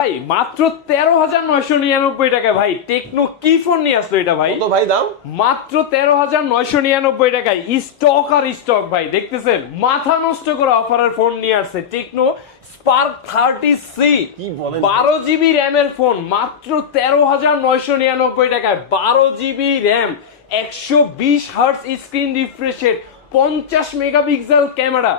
ভাই মাত্র 13,999 টাকা ভাই টেকনো কি ফোন নিয়ে আসলো এটা ভাই? কত ভাই দাম? মাত্র 13,999 টাকায় স্টক আর স্টক ভাই দেখতেছেন মাথা নষ্ট করে অফারের ফোন নিয়ে আসছে টেকনো স্পার্ক 30C। কি বলেন? 12GB র্যামের ফোন মাত্র 13,999 টাকায়। 12GB র্যাম, 120 হার্টজ স্ক্রিন রিফ্রেশের, 50 মেগাপিক্সেল ক্যামেরা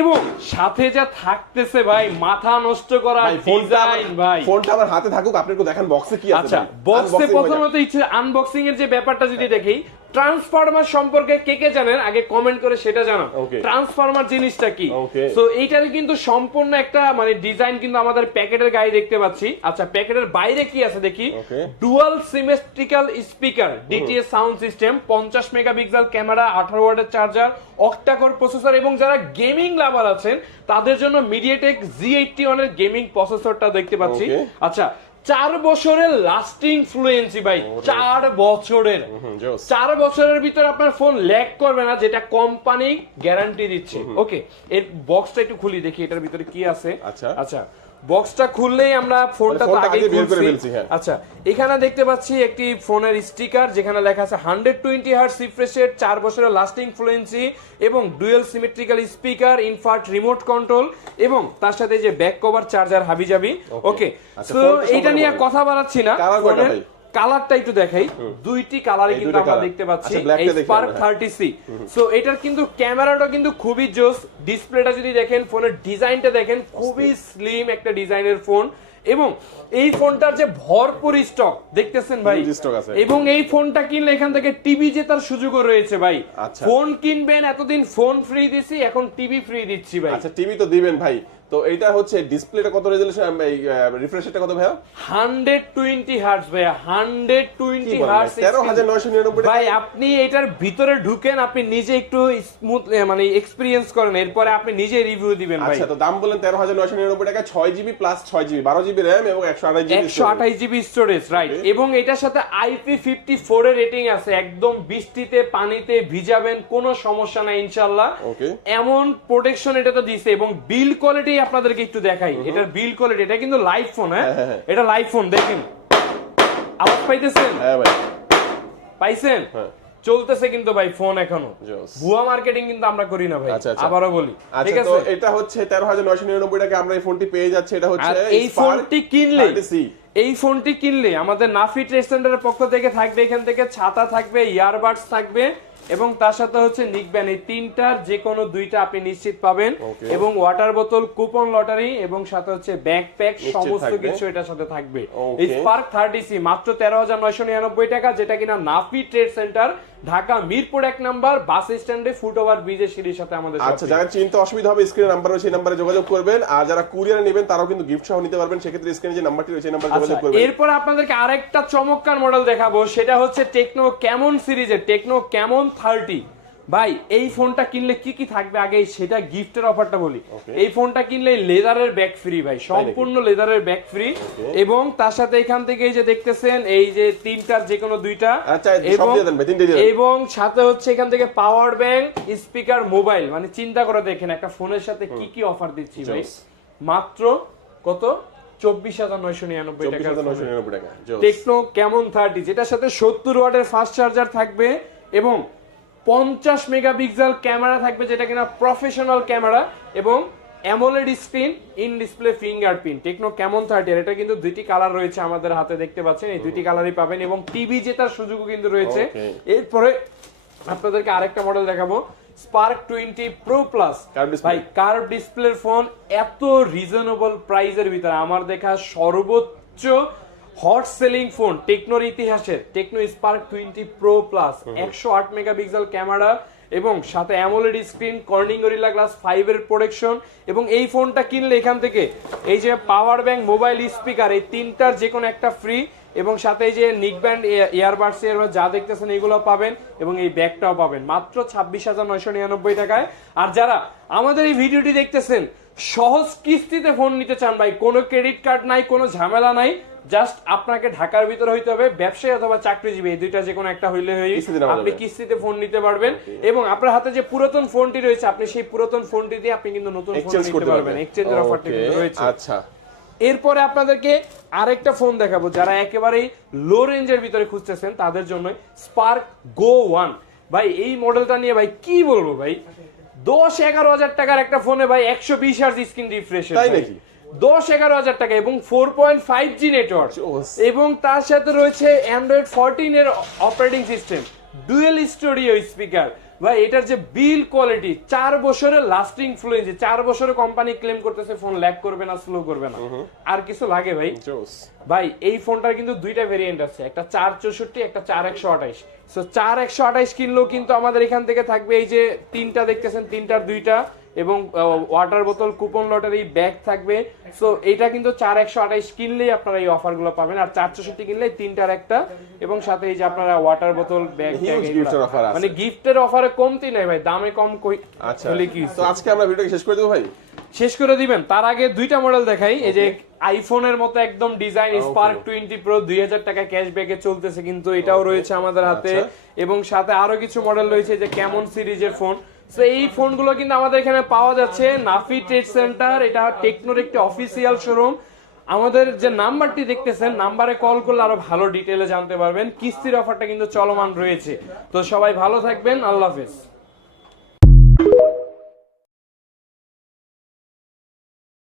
এবং সাথে যা থাকতেছে ভাই মাথা নষ্ট করা ডিজাইন ভাই। ফোনটা আমার হাতে থাকুক, আপনি একটু দেখেন বক্সে কি আছে। আচ্ছা, বক্সে প্রথমত ইচ্ছে আনবক্সিং এর যে ব্যাপারটা যদি দেখি, ট্রান্সফরমার সম্পর্কে কে কে জানেন আগে কমেন্ট করে সেটা জানান। ট্রান্সফরমার জিনিসটা কি? সো এইটার কিন্তু সম্পূর্ণ একটা মানে ডিজাইন কিন্তু আমাদের প্যাকেটের গায়ে দেখতে পাচ্ছি। আচ্ছা, প্যাকেটের বাইরে কি আছে দেখি। Dual symmetrical speaker, DTS sound system, 50 megapixel camera, 18 ওয়াটের চার্জার, অক্টাকোর প্রসেসর এবং যারা গেমিং লাভার আছেন তাদের জন্য মিডিয়াটেক Z81 এর গেমিং প্রসেসরটা দেখতে পাচ্ছি। আচ্ছা, 4 বছরের লাস্টিং ফ্লুয়েন্সি ভাই, 4 বছরের। 4 বছরের ভিতর আপনার ফোন ল্যাগ করবে না, যেটা কোম্পানি গ্যারান্টি দিচ্ছে। ওকে, এর বক্সটা একটু খুলি দেখি এটার ভিতরে কি আছে। আচ্ছা, বক্সটা খুললেই আমরা ফোনটা তো আগেই খুলছি। আচ্ছা, এখানে দেখতে পাচ্ছি একটি ফোনের স্টিকার যেখানে লেখা আছে 120 হার্টজ রিফ্রেশ রেট, 4 বছরের লাস্টিং ফ্লুয়েন্সি এবং dual symmetrical speaker, infrared remote control এবং তার সাথে যে ব্যাক কভার, চার্জার, হাবিজাবি। ওকে, সো এইটা নিয়ে কথা বাড়াচ্ছি না। কালারটা একটু দেখাই, দুইটি কালারে কিন্তু আমরা দেখতে পাচ্ছি এই স্পার্ক 30C। সো এটার কিন্তু ক্যামেরাটা কিন্তু খুবই জোস, ডিসপ্লেটা যদি দেখেন, ফোনের ডিজাইনটা দেখেন, খুবই স্লিম একটা ডিজাইনের ফোন এবং এই ফোনটার যে ভরপুর স্টক দেখতেছেন ভাই। এবং এই ফোনটা কিনলে এখান থেকে টিভি জেতার সুযোগও রয়েছে ভাই। ফোন কিনবেন, এতদিন ফোন ফ্রি দিছি, এখন টিভি ফ্রি দিচ্ছি ভাই। আচ্ছা, টিভি তো দিবেন ভাই। তো এটা হচ্ছে ডিসপ্লেটা কত রেজোলিউশন, এই রিফ্রেশ রেটটা কত ভাইয়া? 120 হার্টজ ভাইয়া, 120 হার্টজ। 13,999 ভাই আপনি এটার ভিতরে ঢুকেন, আপনি নিজে একটু স্মুথ মানে এক্সপেরিয়েন্স করেন, এরপরে আপনি নিজে রিভিউ দিবেন ভাই। আচ্ছা, তো দাম বলেন 13,999 টাকা, 6GB plus 6GB, 12GB RAM এবং 128GB স্টোরেজ, রাইট। এবং এটার সাথে IP54 এর রেটিং আছে, একদম বৃষ্টিতে পানিতে ভিজাবেন কোনো সমস্যা নাই ইনশাআল্লাহ। এমন প্রোটেকশন এটাতে দিয়েছে এবং বিল্ড কোয়ালিটি আপনাদেরকে একটু দেখাই। এটার বিল্ড কোয়ালিটি, এটা কিন্তু লাইভ ফোন। হ্যাঁ, এটা লাইভ ফোন, দেখেন আওয়াজ পাইতেছেন? হ্যাঁ ভাই, পাইছেন? চলতেছে কিন্তু ভাই ফোন এখনো। ভুয়া মার্কেটিং কিন্তু আমরা করি না ভাই, আবারও বলি। ঠিক আছে, তো এটা হচ্ছে 13,999 টাকা আমরা এই ফোনটি পেয়ে যাচ্ছি। এটা হচ্ছে এই ফোনটি কিনলে আমাদের নাফি ট্রেড সেন্টারের পক্ষ থেকে থাকবে, এখান থেকে ছাতা থাকবে, ইয়ারবাডস থাকবে এবং তার সাথে হচ্ছে নিকবেন, এই তিনটার যে কোনো দুইটা আপনি নিশ্চিত পাবেন এবং ওয়াটার বোতল, কুপন লটারি এবং সাথে হচ্ছে ব্যাকপ্যাক, সমস্ত কিছু এটার সাথে থাকবে। এই স্পার্ক 30C মাত্র 13,999 টাকা, যেটা কিনা Nafi trade centre, Dhaka Mirpur 1 number বাস স্ট্যান্ডে ফুটওভার ব্রিজের সিঁড়ির সাথে আমাদের। আচ্ছা, যারা চিনতে অসুবিধা হবে স্ক্রিনে নাম্বার রয়েছে, এই নাম্বারে যোগাযোগ করবেন। আর যারা কুরিয়ারে নেবেন তারাও কিন্তু গিফট সহ নিতে পারবেন, সেক্ষেত্রে স্ক্রিনে যে নাম্বারটি রয়েছে এই নাম্বারে যোগাযোগ করবেন। এরপর আপনাদেরকে আরেকটা চমৎকার মডেল দেখাবো, সেটা হচ্ছে টেকনো ক্যামন সিরিজের টেকনো ক্যামন 30। ভাই এই ফোনটা কিনলে কি কি থাকবে আগে সেটা গিফটের অফারটা বলি। এই ফোনটা কিনলে লেদারের ব্যাগ ফ্রি ভাই, সম্পূর্ণ লেদারের ব্যাগ ফ্রি এবং তার সাথে এখান থেকে এই যে দেখতেছেন এই যে তিনটার যে কোনো দুইটা, এবং সাথে হচ্ছে এখান থেকে পাওয়ার ব্যাংক, স্পিকার, মোবাইল। মানে চিন্তা করে দেখেন একটা ফোনের সাথে কি কি অফার দিচ্ছি ভাই, মাত্র কত 24,999 টাকা। টেকনো ক্যামন 30, যেটার সাথে 70 ওয়াটের ফাস্ট চার্জার থাকবে এবং 50 মেগাপিক্সেল ক্যামেরা থাকবে, যেটা কিনা প্রফেশনাল ক্যামেরা এবং AMOLED screen, in display fingerprint. Techno Camon 30 এটা কিন্তু দুইটি কালার রয়েছে আমাদের হাতে দেখতে পাচ্ছেন, এই দুইটি কালারই পাবেন এবং টিভি জেতার সুযোগও কিন্তু রয়েছে। এরপরে আপনাদেরকে আরেকটা মডেল দেখাবো, স্পার্ক 20 প্রো প্লাস। ভাই কার্ভ ডিসপ্লের ফোন, এত রিজনেবল প্রাইসের ভিতরে আমার দেখা সর্বোচ্চ হট সেলিং ফোন টেকনোর ইতিহাসে, Tecno Spark 20 pro plus, 108 megapixel camera এবং সাথে AMOLED screen, Corning gorilla glass 5 এর প্রোটেকশন। এবং এই ফোনটা কিনলে এখান থেকে এই যে পাওয়ার ব্যাংক, মোবাইল, স্পিকার, এই তিনটার যে কোনো একটা ফ্রি এবং সাথে এই যে নিকব্যান্ড, ইয়ারবাডস এর যা দেখতেছেন এগুলো পাবেন এবং এই ব্যাগটাও পাবেন মাত্র 26,999 টাকায়। আর যারা আমাদের এই ভিডিওটি দেখতেছেন সহজ কিস্তিতে ফোন নিতে চান ভাই, কোনো ক্রেডিট কার্ড নাই, কোনো ঝামেলা নাই, জাস্ট আপনাকে ঢাকার ভিতরে হইতে হবে, ব্যবসায়ী অথবা চাকরিজীবী, এই দুইটা যে কোনো একটা হইলে আপনি কিস্তিতে ফোন নিতে পারবেন এবং আপনার হাতে যে পুরাতন ফোনটি রয়েছে আপনি সেই পুরাতন ফোনটি দিয়ে আপনি কিন্তু নতুন ফোন নিতে পারবেন, এক্সচেঞ্জের অফারটি কিন্তু রয়েছে। আচ্ছা, এরপরে আপনাদেরকে আরেকটা ফোন দেখাবো, যারা একেবারেই লো রেঞ্জের ভিতরে খুঁজতেছেন তাদের জন্য স্পার্ক গো 1। ভাই এই মডেলটা নিয়ে ভাই কি বলবো ভাই, 10-11 হাজার টাকার একটা ফোনে ভাই 120 হার্জ স্ক্রিন রিফ্রেশ, তাই নাকি? 10-11 হাজার টাকা এবং 4.5G নেটওয়ার্ক, এবং তার সাথে রয়েছে অ্যান্ড্রয়েড 14 এর operating system, dual studio speaker. ভাই এটার যে বিল কোয়ালিটি, 4 বছরের লাস্টিং ফ্লুয়েন্সি, 4 বছরে কোম্পানি ক্লেম করতেছে ফোন ল্যাগ করবে না, স্লো করবে না। আর কিছু লাগে ভাই? ভাই এই ফোনটার কিন্তু দুইটা ভেরিয়েন্ট আছে, একটা 464, একটা 4128। সো 4128 কিনলেও কিন্তু আমাদের এখান থেকে থাকবে এই যে তিনটা দেখতেছেন, তিনটার দুইটা, এবং ওয়াটার বোতল কুপন লটারি ব্যাগ থাকবে। সো এটা কিন্তু 4128 কিনলেই আপনারা এই অফারগুলো পাবেন, আর 464 কিনলে তিনটার একটা, এবং সাথে এই যে আপনারা ওয়াটার বোতল ব্যাগ, মানে গিফটের অফারে কমতি নাই ভাই, দামে কম কই। আচ্ছা কি তো আজকে আমরা ভিডিওটা শেষ করে দেব ভাই? শেষ করে দিবেন, তার আগে দুইটা মডেল দেখাই। এই যে আইফোনের মতো একদম ডিজাইন স্পার্ক 20 প্রো 2000 টাকা ক্যাশব্যাকে চলতেছে, কিন্তু এটাও রয়েছে আমাদের হাতে, এবং সাথে আরো কিছু মডেল রয়েছে যে কেমন সিরিজের ফোন। তো এই ফোনগুলো কিন্তু আমাদের এখানে পাওয়া যাচ্ছে নাফি ট্রেড সেন্টার, এটা টেকনোর একটি অফিসিয়াল শোরুম। আমাদের যে নাম্বারটি দেখতেছেন, নাম্বারে কল করলে আরো ভালো ডিটেইলে জানতে পারবেন। কিস্তির অফারটা কিন্তু চলমান রয়েছে। তো সবাই ভালো থাকবেন, আল্লাহ হাফেজ।